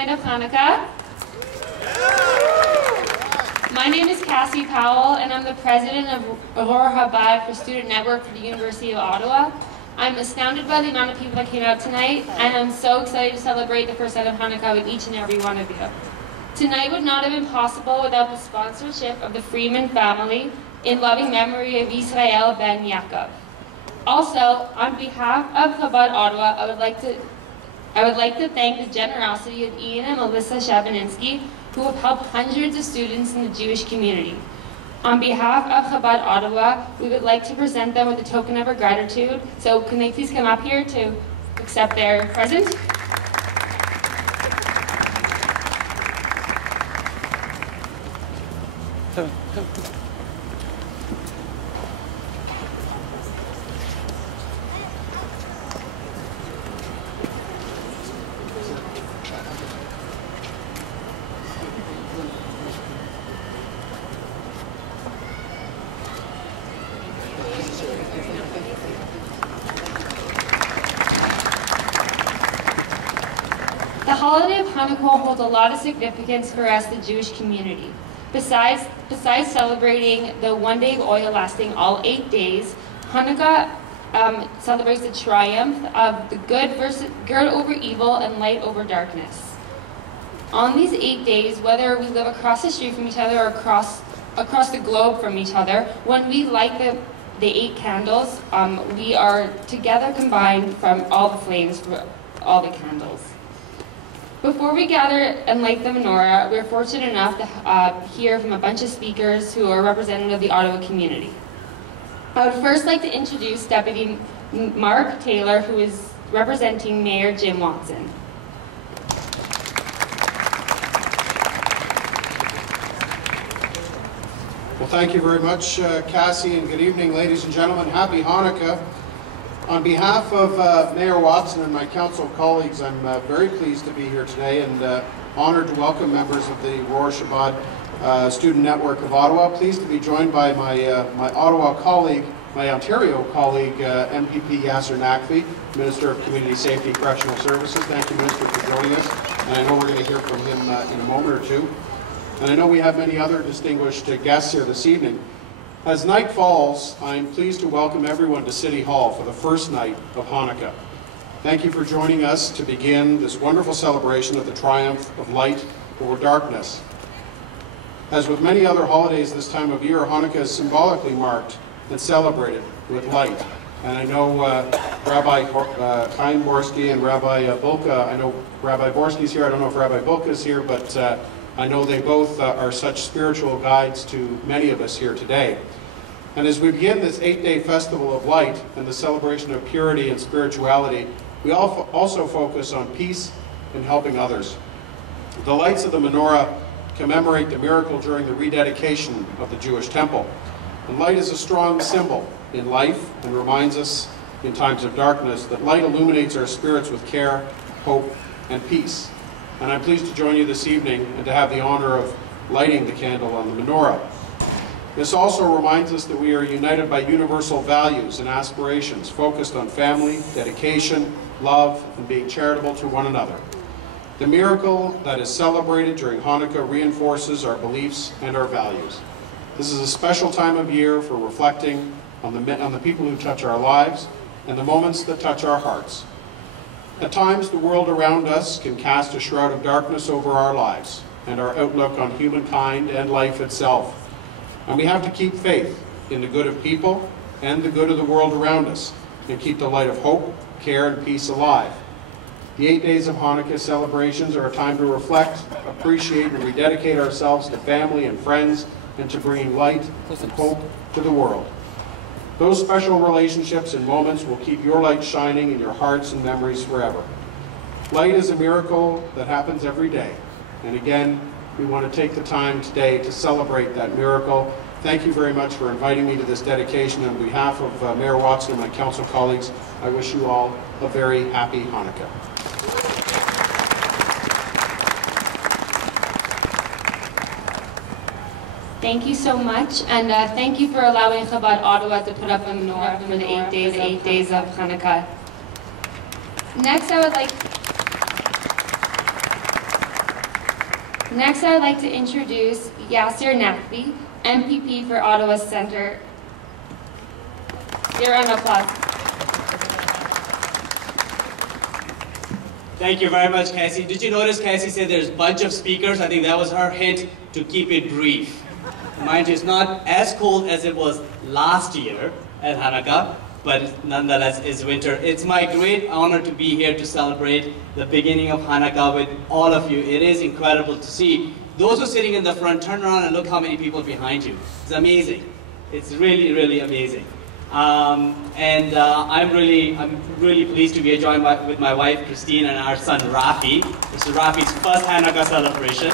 night of Hanukkah? My name is Cassie Powell, and I'm the president of Menorah Chabad for Student Network for the University of Ottawa. I'm astounded by the amount of people that came out tonight, and I'm so excited to celebrate the first night of Hanukkah with each and every one of you. Tonight would not have been possible without the sponsorship of the Freeman family in loving memory of Israel ben Yaakov. Also, on behalf of Chabad Ottawa, I would like to thank the generosity of Ian and Melissa Shabaninsky, who have helped hundreds of students in the Jewish community. On behalf of Chabad Ottawa, we would like to present them with a token of our gratitude. So can they please come up here to accept their present? The holiday of Hanukkah holds a lot of significance for us, the Jewish community. Besides celebrating the one day of oil lasting all 8 days, Hanukkah celebrates the triumph of the good over evil and light over darkness. On these 8 days, whether we live across the street from each other or across the globe from each other, when we light the 8 candles, we are together combined from all the flames for all the candles. Before we gather and light the menorah, we're fortunate enough to hear from a bunch of speakers who are representative of the Ottawa community. I would first like to introduce Deputy Mark Taylor, who is representing Mayor Jim Watson. Well, thank you very much, Cassie, and good evening, ladies and gentlemen. Happy Hanukkah. On behalf of Mayor Watson and my council colleagues, I'm very pleased to be here today and honored to welcome members of the Menorah Chabad Student Network of Ottawa. Pleased to be joined by my Ottawa colleague, my Ontario colleague, MPP Yasser Naqvi, Minister of Community Safety and Correctional Services. Thank you, Minister, for joining us. And I know we're going to hear from him in a moment or two. And I know we have many other distinguished guests here this evening. As night falls, I'm pleased to welcome everyone to City Hall for the first night of Hanukkah. Thank you for joining us to begin this wonderful celebration of the triumph of light over darkness. As with many other holidays this time of year, Hanukkah is symbolically marked and celebrated with light. And I know Rabbi Chaim Borsky and Rabbi Bulka, I know Rabbi Borsky's here, I don't know if Rabbi Bulka is here, but I know they both are such spiritual guides to many of us here today. And as we begin this 8-day festival of light and the celebration of purity and spirituality, we also focus on peace and helping others. The lights of the menorah commemorate the miracle during the rededication of the Jewish temple. And light is a strong symbol in life and reminds us in times of darkness that light illuminates our spirits with care, hope, and peace. And I'm pleased to join you this evening and to have the honor of lighting the candle on the menorah. This also reminds us that we are united by universal values and aspirations focused on family, dedication, love, and being charitable to one another. The miracle that is celebrated during Hanukkah reinforces our beliefs and our values. This is a special time of year for reflecting on the people who touch our lives and the moments that touch our hearts. At times, the world around us can cast a shroud of darkness over our lives and our outlook on humankind and life itself. And we have to keep faith in the good of people and the good of the world around us and keep the light of hope, care, and peace alive. The 8 days of Hanukkah celebrations are a time to reflect, appreciate, and rededicate ourselves to family and friends and to bringing light and hope to the world. Those special relationships and moments will keep your light shining in your hearts and memories forever. Light is a miracle that happens every day. And again, we want to take the time today to celebrate that miracle. Thank you very much for inviting me to this dedication. On behalf of Mayor Watson and my council colleagues, I wish you all a very happy Hanukkah. Thank you so much, and thank you for allowing Chabad Ottawa to put up a menorah for the 8 days of Hanukkah. Next, I would like Next, I would like to introduce Yasser Naqvi, MPP for Ottawa Centre. Your round of applause. Thank you very much, Cassie. Did you notice Cassie said there's a bunch of speakers? I think that was her hint to keep it brief. Mind you, it's not as cold as it was last year at Hanukkah, but nonetheless it's winter. It's my great honor to be here to celebrate the beginning of Hanukkah with all of you. It is incredible to see. Those who are sitting in the front, turn around and look how many people behind you. It's amazing. It's really, really amazing. I'm really pleased to be joined with my wife Christine and our son Rafi. This is Rafi's first Hanukkah celebration.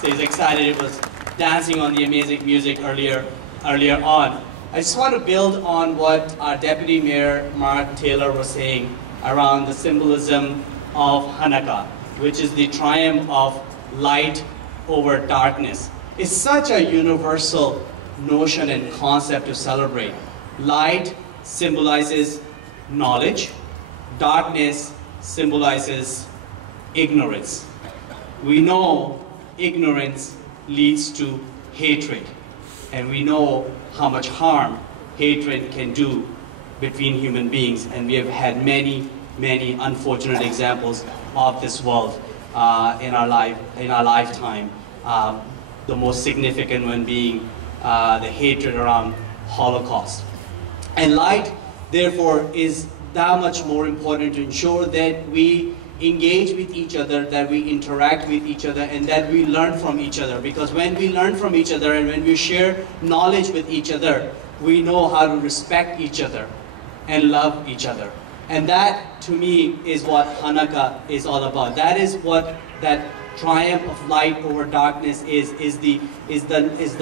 So he's excited. He was dancing on the amazing music earlier on. I just want to build on what our Deputy Mayor Mark Taylor was saying around the symbolism of Hanukkah, which is the triumph of light over darkness. It's such a universal notion and concept to celebrate. Light symbolizes knowledge, darkness symbolizes ignorance. We know ignorance leads to hatred, and we know how much harm hatred can do between human beings, and we have had many, many unfortunate examples of this world in our lifetime. The most significant one being the hatred around Holocaust. And light, therefore, is that much more important to ensure that we engage with each other, that we interact with each other, and that we learn from each other. Because when we learn from each other and when we share knowledge with each other, we know how to respect each other and love each other. And that, to me, is what Hanukkah is all about. That is what that triumph of light over darkness is the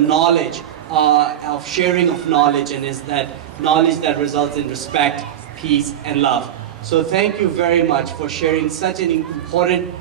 knowledge of sharing of knowledge, and is that knowledge that results in respect, peace, and love. So thank you very much for sharing such an important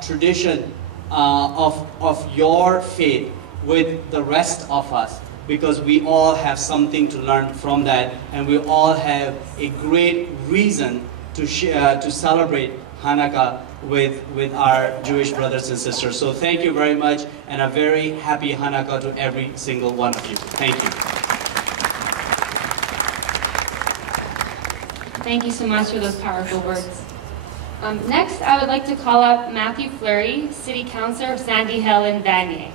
tradition of your faith with the rest of us, because we all have something to learn from that, and we all have a great reason to celebrate Hanukkah with our Jewish brothers and sisters. So thank you very much, and a very happy Hanukkah to every single one of you. Thank you. Thank you so much for those powerful words. Next, I would like to call up Matthew Fleury, City Councillor of Sandy Hill and Vanier.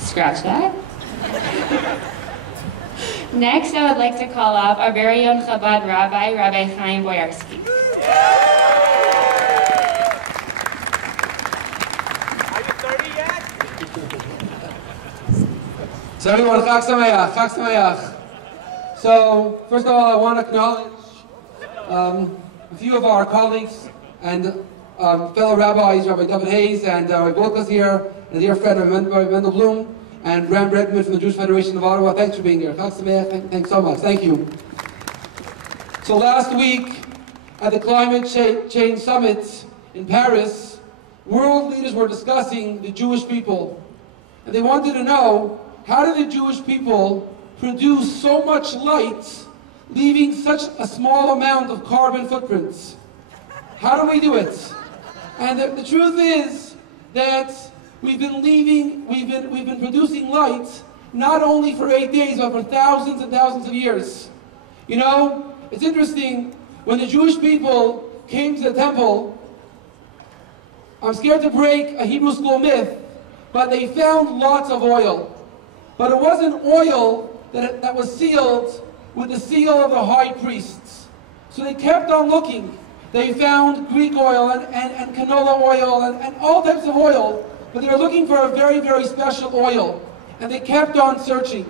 Scratch that. Next, I would like to call up our very own Chabad Rabbi, Rabbi Chaim Boyarsky. So everyone, Chag Sameach, Chag Sameach. So first of all, I want to acknowledge a few of our colleagues and fellow rabbis, Rabbi David Hayes and Rabbi Volkas here, and a dear friend, Rabbi Mendel Bloom, and Ram Bregman from the Jewish Federation of Ottawa. Thanks for being here. Chag Sameach, thanks so much. Thank you. So last week at the Climate Change Summit in Paris, world leaders were discussing the Jewish people, and they wanted to know, how do the Jewish people produce so much light, leaving such a small amount of carbon footprints? How do we do it? And the truth is that we've been producing light not only for 8 days, but for thousands and thousands of years. You know, it's interesting, when the Jewish people came to the temple, I'm scared to break a Hebrew school myth, but they found lots of oil. But it wasn't oil that was sealed with the seal of the high priests. So they kept on looking. They found Greek oil and canola oil and all types of oil, but they were looking for a very, very special oil. And they kept on searching.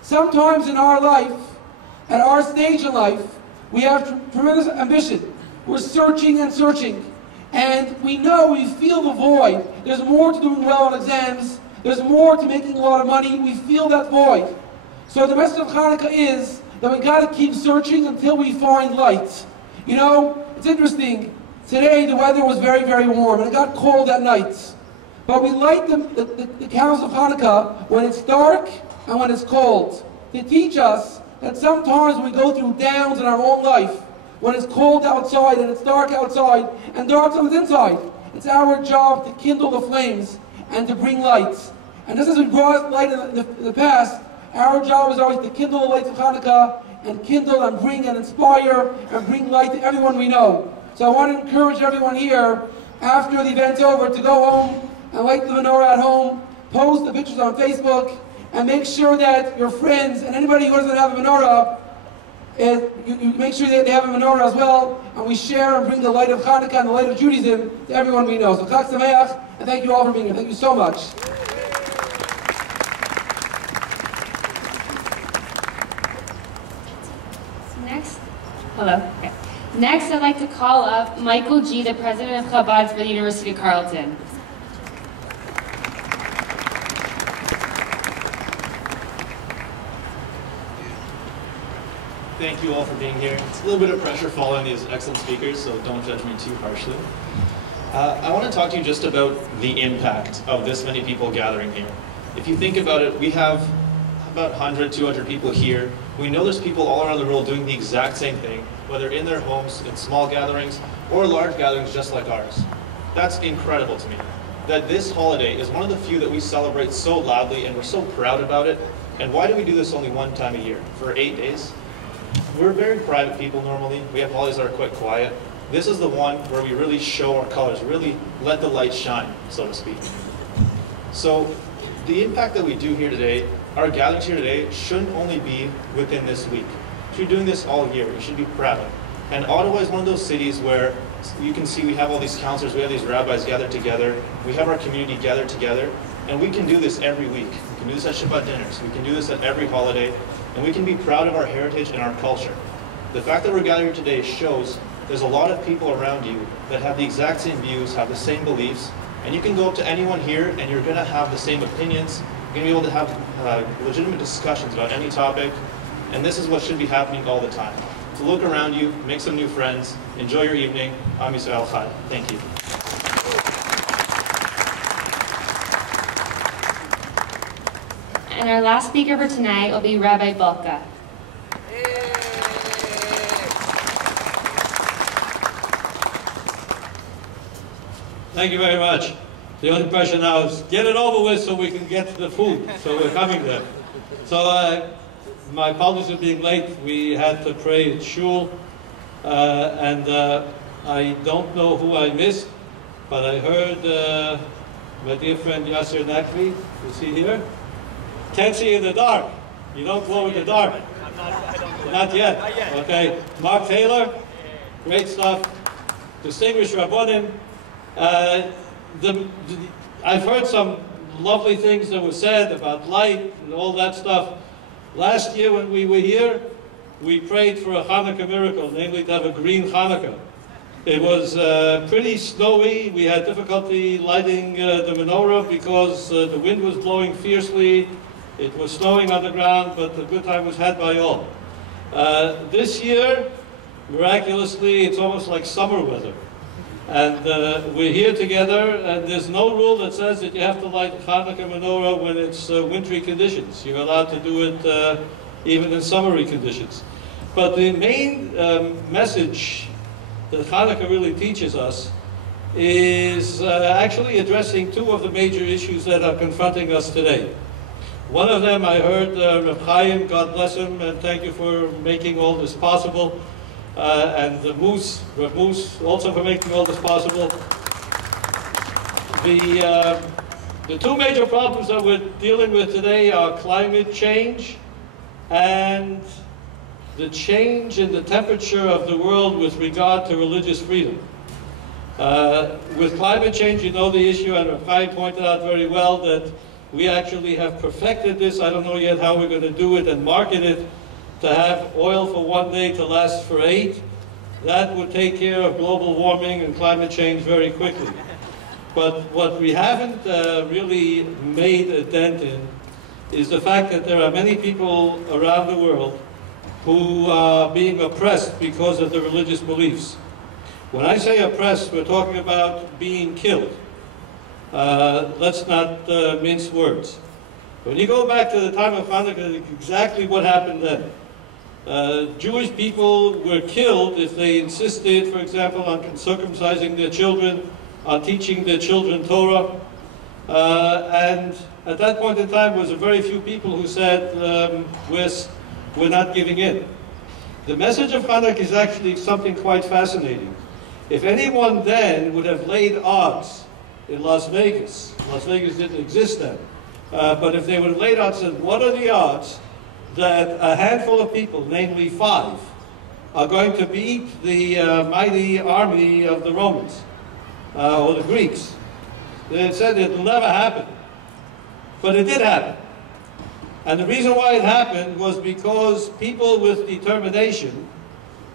Sometimes in our life, at our stage in life, we have tremendous ambition. We're searching and searching. And we feel the void. There's more to doing well on exams. There's more to making a lot of money. We feel that void. So the message of Hanukkah is that we got to keep searching until we find light. You know, it's interesting. Today the weather was very, very warm, and it got cold at night. But we light the candles of Hanukkah when it's dark and when it's cold. to teach us that sometimes we go through downs in our own life, when it's cold outside and it's dark outside and dark on the inside. It's our job to kindle the flames and to bring lights. And just as we brought light in the past, our job is always to kindle the lights of Hanukkah and kindle and bring and inspire and bring light to everyone we know. So I want to encourage everyone here, after the event's over, to go home and light the menorah at home, post the pictures on Facebook, and make sure that your friends and anybody who doesn't have a menorah, you make sure that they have a menorah as well, and we share and bring the light of Hanukkah and the light of Judaism to everyone we know. So Chag Sameach, and thank you all for being here. Thank you so much. Hello. Okay. Next, I'd like to call up Michael G., the president of Chabad for the University of Carleton. Thank you all for being here. It's a little bit of pressure following these excellent speakers, so don't judge me too harshly. I want to talk to you just about the impact of this many people gathering here. If you think about it, we have about 100, 200 people here. We know there's people all around the world doing the exact same thing, whether in their homes, in small gatherings, or large gatherings just like ours. That's incredible to me, that this holiday is one of the few that we celebrate so loudly and we're so proud about it. And why do we do this only one time a year, for 8 days? We're very private people normally. We have holidays that are quite quiet. This is the one where we really show our colors, really let the light shine, so to speak. So the impact that we do here today, our gatherings here today, shouldn't only be within this week. We should be doing this all year. We should be proud. And Ottawa is one of those cities where you can see we have all these counselors, we have these rabbis gathered together, we have our community gathered together, and we can do this every week. We can do this at Shabbat dinners, we can do this at every holiday, and we can be proud of our heritage and our culture. The fact that we're gathered here today shows there's a lot of people around you that have the exact same views, have the same beliefs, and you can go up to anyone here and you're going to have the same opinions. You're going to be able to have legitimate discussions about any topic, and this is what should be happening all the time. So look around you, make some new friends, enjoy your evening. Am Yisrael Chai. Thank you. And our last speaker for tonight will be Rabbi Balka. Thank you very much. The only pressure now is get it over with so we can get to the food. So we're coming there. So my apologies for being late. We had to pray at shul, and I don't know who I missed, but I heard my dear friend Yasser Nakvi. Is he here? Can't see in the dark. You don't glow in the dark. Not yet. Okay. Mark Taylor, great stuff. Distinguished Rabbonim. I've heard some lovely things that were said about light and all that stuff. Last year when we were here, we prayed for a Hanukkah miracle, namely to have a green Hanukkah. It was pretty snowy. We had difficulty lighting the menorah because the wind was blowing fiercely. It was snowing on the ground, but the good time was had by all. This year, miraculously, it's almost like summer weather. And we're here together, and there's no rule that says that you have to light Hanukkah menorah when it's wintry conditions. You're allowed to do it even in summery conditions. But the main message that Hanukkah really teaches us is actually addressing two of the major issues that are confronting us today. One of them, I heard Reb Chaim, God bless him, and thank you for making all this possible. And the Moose, Reb Moose, also for making all this possible. The two major problems that we're dealing with today are climate change and the change in the temperature of the world with regard to religious freedom. With climate change, you know the issue, and Reb Chaim pointed out very well that we actually have perfected this. I don't know yet how we're going to do it and market it, to have oil for 1 day to last for 8. That would take care of global warming and climate change very quickly. But what we haven't really made a dent in is the fact that there are many people around the world who are being oppressed because of their religious beliefs. When I say oppressed, we're talking about being killed. Let's not mince words. When you go back to the time of Hanukkah, exactly what happened then. Jewish people were killed if they insisted, for example, on circumcising their children, on teaching their children Torah. And at that point in time, there was a very few people who said, we're not giving in. The message of Hanukkah is actually something quite fascinating. If anyone then would have laid odds in Las Vegas didn't exist then, but if they would have laid odds, and what are the odds that a handful of people, namely 5, are going to beat the mighty army of the Romans, or the Greeks? They said it will never happen. But it did happen. And the reason why it happened was because people with determination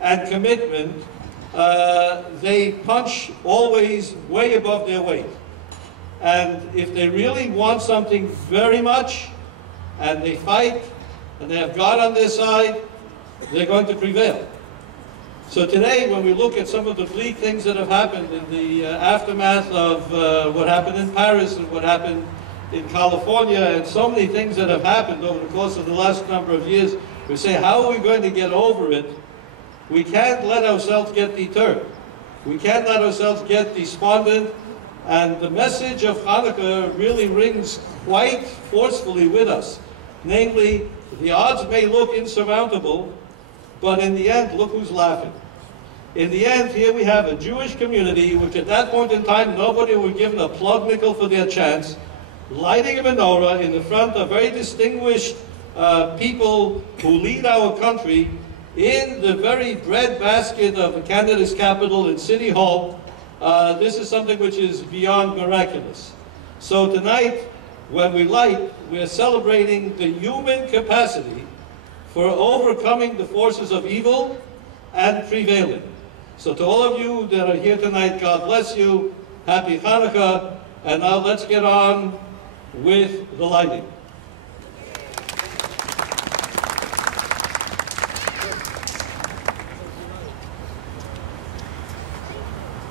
and commitment, they punch always way above their weight. And if they really want something very much, and they fight, and they have God on their side, they're going to prevail. So today, when we look at some of the bleak things that have happened in the aftermath of what happened in Paris and what happened in California, and so many things that have happened over the course of the last number of years, we say, how are we going to get over it? We can't let ourselves get deterred. We can't let ourselves get despondent. And the message of Hanukkah really rings quite forcefully with us. Namely, the odds may look insurmountable, but in the end, look who's laughing. In the end, here we have a Jewish community, which at that point in time, nobody would give a plug nickel for their chance, lighting a menorah in the front of very distinguished people who lead our country in the very breadbasket of the candidate's capital in City Hall. This is something which is beyond miraculous. So tonight, when we light, we're celebrating the human capacity for overcoming the forces of evil and prevailing. So to all of you that are here tonight, God bless you, happy Hanukkah, and now let's get on with the lighting.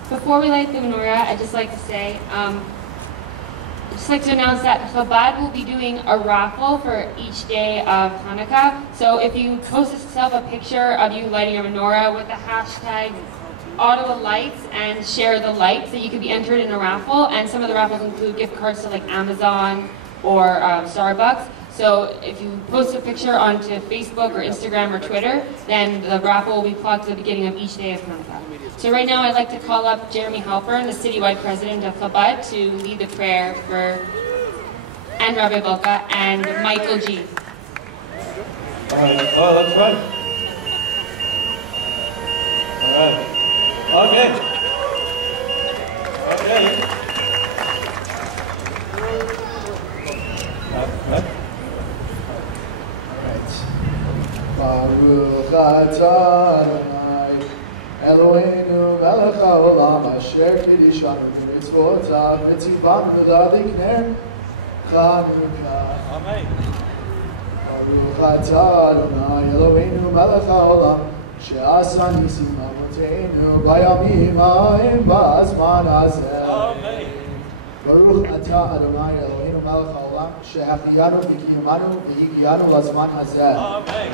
Before we light the menorah, I'd just like to say, I'd just like to announce that Chabad will be doing a raffle for each day of Hanukkah. So if you post yourself a picture of you lighting a menorah with the hashtag Ottawa Lights and share the lights, that you could be entered in a raffle. And some of the raffles include gift cards to like Amazon or Starbucks. So if you post a picture onto Facebook or Instagram or Twitter, then the raffle will be plugged at the beginning of each day of Hanukkah. So right now I'd like to call up Jeremy Halpern, the citywide president of Chabad, to lead the prayer and Rabbi Bilka and Michael G. All right. Oh, that's right. All right. Okay. Baruch atah Adonai Eloheinu melech haolam asher kiddushanu b'mitzvotav v'tzivanu l'likner Chanukah. Amen. Baruch atah Adonai Eloheinu melech haolam she'asa nisim avoteinu bayamim ha'em ba'azman hazeh. Amen. Baruch atah Adonai Eloheinu melech haolam she'achiyanu v'kiyumanu v'higiyanu lazman hazeh. Amen.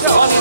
Show.